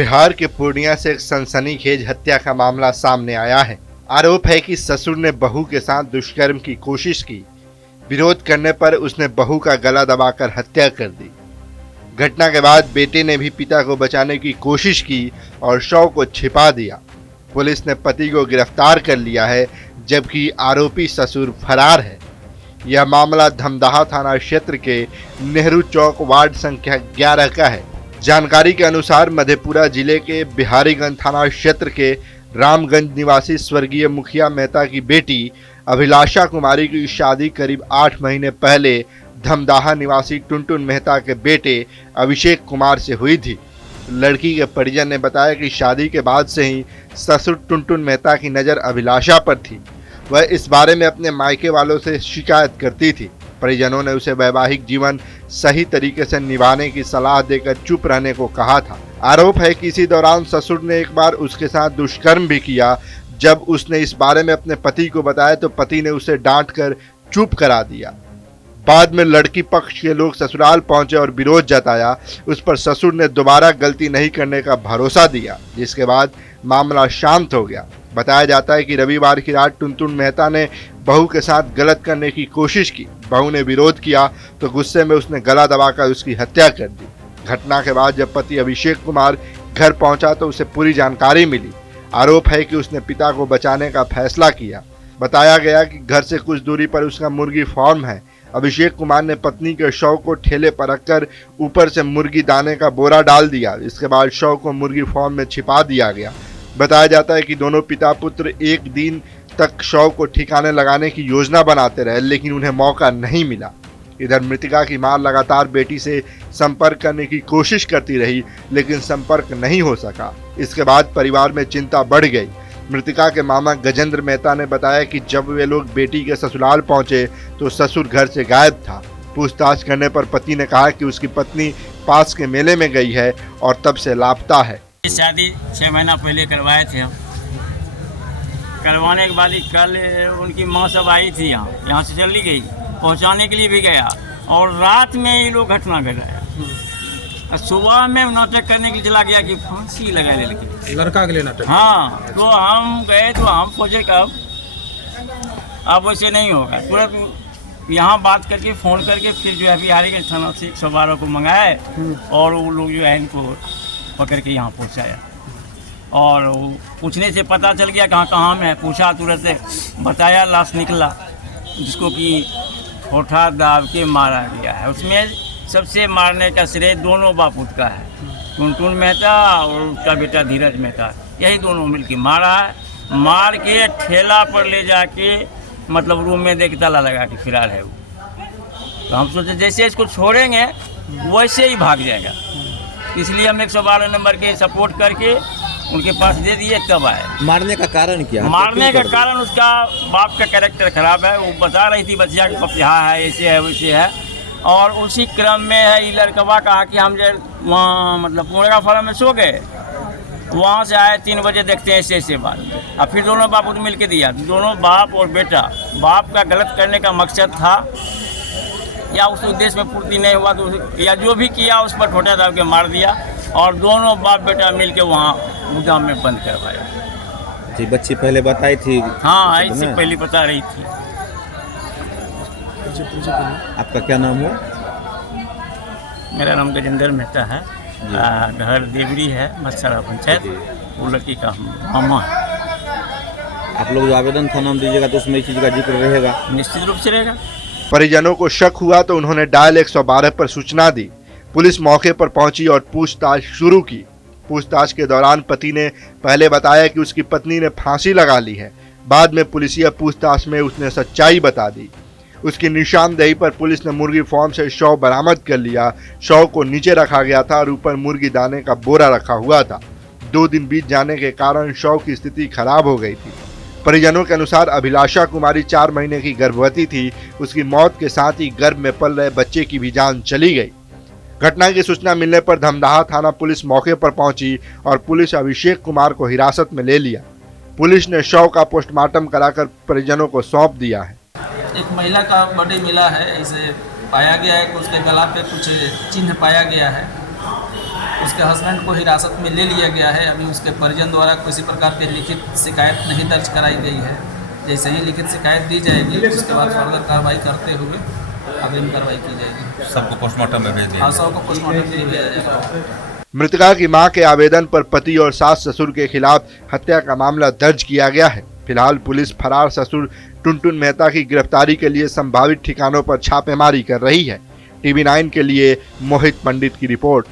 बिहार के पूर्णिया से एक सनसनीखेज हत्या का मामला सामने आया है। आरोप है कि ससुर ने बहू के साथ दुष्कर्म की कोशिश की। विरोध करने पर उसने बहू का गला दबाकर हत्या कर दी। घटना के बाद बेटे ने भी पिता को बचाने की कोशिश की और शव को छिपा दिया। पुलिस ने पति को गिरफ्तार कर लिया है, जबकि आरोपी ससुर फरार है। यह मामला धमदाहा थाना क्षेत्र के नेहरू चौक वार्ड संख्या 11 का है। जानकारी के अनुसार मधेपुरा जिले के बिहारीगंज थाना क्षेत्र के रामगंज निवासी स्वर्गीय मुखिया मेहता की बेटी अभिलाषा कुमारी की शादी करीब 8 महीने पहले धमदाहा निवासी टुनटुन मेहता के बेटे अभिषेक कुमार से हुई थी। लड़की के परिजन ने बताया कि शादी के बाद से ही ससुर टुनटुन मेहता की नज़र अभिलाषा पर थी। वह इस बारे में अपने मायके वालों से शिकायत करती थी। परिजनों ने उसे वैवाहिक जीवन सही तरीके से निभाने की सलाह देकर चुप रहने को कहा था। आरोप है कि इसी दौरान ससुर ने एक बार उसके साथ दुष्कर्म भी किया। जब उसने इस बारे में अपने पति को बताया तो पति ने उसे डांटकर चुप करा दिया। बाद में लड़की पक्ष के लोग ससुराल पहुंचे और विरोध जताया। उस पर ससुर ने दोबारा गलती नहीं करने का भरोसा दिया, जिसके बाद मामला शांत हो गया। बताया जाता है कि रविवार की रात टुनटुन मेहता ने बहू के साथ गलत करने की कोशिश की। बहू ने विरोध किया तो गुस्से में उसने गला दबाकर उसकी हत्या कर दी। घटना के बाद जब पति अभिषेक कुमार घर पहुंचा तो उसे पूरी जानकारी मिली। आरोप है कि उसने पिता को बचाने का फैसला किया। बताया गया कि घर से कुछ दूरी पर उसका मुर्गी फार्म है। अभिषेक कुमार ने पत्नी के शव को ठेले पर रखकर ऊपर से मुर्गी दाने का बोरा डाल दिया। इसके बाद शव को मुर्गी फार्म में छिपा दिया गया। बताया जाता है कि दोनों पिता पुत्र एक दिन तक शव को ठिकाने लगाने की योजना बनाते रहे, लेकिन उन्हें मौका नहीं मिला। इधर मृतका की मां लगातार बेटी से संपर्क करने की कोशिश करती रही, लेकिन संपर्क नहीं हो सका। इसके बाद परिवार में चिंता बढ़ गई। मृतका के मामा गजेंद्र मेहता ने बताया कि जब वे लोग बेटी के ससुराल पहुंचे तो ससुर घर से गायब था। पूछताछ करने पर पति ने कहा कि उसकी पत्नी पास के मेले में गई है और तब से लापता है। शादी 6 महीना पहले करवाए थे हम। करवाने के बाद कल उनकी माँ सब आई थी, यहाँ से चली गई, पहुँचाने के लिए भी गया और रात में ये लोग घटना घट रहा है। सुबह में नाटक करने के लिए चला गया कि फांसी लगा ले लड़का के लिए नाटक। हाँ, तो हम गए तो हम सोचे कब अब वैसे नहीं होगा। तुरंत यहाँ बात करके फ़ोन करके फिर जो है बिहारीगंज थाना से 112 को मंगाए और वो लोग जो है इनको पकड़ के यहाँ पहुँचाया और पूछने से पता चल गया कहाँ में है। पूछा तुरंत से बताया, लाश निकला जिसको कि ठोठा दाब के मारा गया है। उसमें सबसे मारने का श्रेय दोनों बापूत का है, टुनटुन मेहता और उसका बेटा धीरज मेहता। यही दोनों मिलके मारा है। मार के ठेला पर ले जाके मतलब रूम में देख ताला लगा के फिरार है वो। तो हम सोचे जैसे इसको छोड़ेंगे वैसे ही भाग जाएगा, इसलिए हम 112 नंबर के सपोर्ट करके उनके पास दे दिए। तब आए। मारने का कारण क्या? मारने का कारण उसका बाप का कैरेक्टर खराब है। वो बता रही थी बच्चा का पपिहा है, ऐसे है वैसे है। और उसी क्रम में है ये लड़कवा कहा कि हम जो वहाँ मतलब मुर्गा फार्म में सो गए, वहाँ से आए 3 बजे देखते हैं ऐसे बात। और फिर दोनों बाप मिल के दिया। दोनों बाप और बेटा, बाप का गलत करने का मकसद था या उस उद्देश्य में पूर्ति नहीं हुआ तो या जो भी किया उस पर ठोटा दाब के मार दिया और दोनों बाप बेटा मिल के वहाँ गोदाम में बंद करवाया। जी, बच्ची पहले बताई थी? हाँ, इससे पहले बता रही थी। आपका क्या नाम हुआ? मेरा नाम गजेंद्र मेहता है। घर देवरी है, मत्सरा पंचायत। वो लड़की का मामा है। आप लोग जो आवेदन थाना में दीजिएगा तो उसमें इस चीज़ का जिक्र रहेगा? निश्चित रूप से रहेगा। परिजनों को शक हुआ तो उन्होंने डायल 112 पर सूचना दी। पुलिस मौके पर पहुंची और पूछताछ शुरू की। पूछताछ के दौरान पति ने पहले बताया कि उसकी पत्नी ने फांसी लगा ली है। बाद में पुलिसिया पूछताछ में उसने सच्चाई बता दी। उसकी निशानदेही पर पुलिस ने मुर्गी फार्म से शव बरामद कर लिया। शव को नीचे रखा गया था और ऊपर मुर्गी दाने का बोरा रखा हुआ था। 2 दिन बीत जाने के कारण शव की स्थिति खराब हो गई थी। परिजनों के अनुसार अभिलाषा कुमारी 4 महीने की गर्भवती थी। उसकी मौत के साथ ही गर्भ में पल रहे बच्चे की भी जान चली गई। घटना की सूचना मिलने पर धमदाहा थाना पुलिस मौके पर पहुंची और पुलिस अभिषेक कुमार को हिरासत में ले लिया। पुलिस ने शव का पोस्टमार्टम कराकर परिजनों को सौंप दिया है। एक महिला का बॉडी मिला है, इसे पाया गया है कि उसके गला पे कुछ चिन्ह पाया गया है उसके हस्बैंड को हिरासत में ले लिया गया है। अभी उसके परिजन द्वारा किसी प्रकार की लिखित शिकायत नहीं दर्ज कराई गई है। जैसे ही लिखित शिकायत दी जाएगी उसके बाद फर्दर कार्रवाई करते हुए अग्रिम कार्रवाई की जाएगी। सबको पोस्टमार्टम में भेज दिया। हाँ, सबको पोस्टमार्टम के लिए भेजा जाएगा। मृतका की मां के आवेदन पर पति और सास ससुर के खिलाफ हत्या का मामला दर्ज किया गया है। फिलहाल पुलिस फरार ससुर टुनटुन मेहता की गिरफ्तारी के लिए संभावित ठिकानों पर छापेमारी कर रही है। TV9 के लिए मोहित पंडित की रिपोर्ट।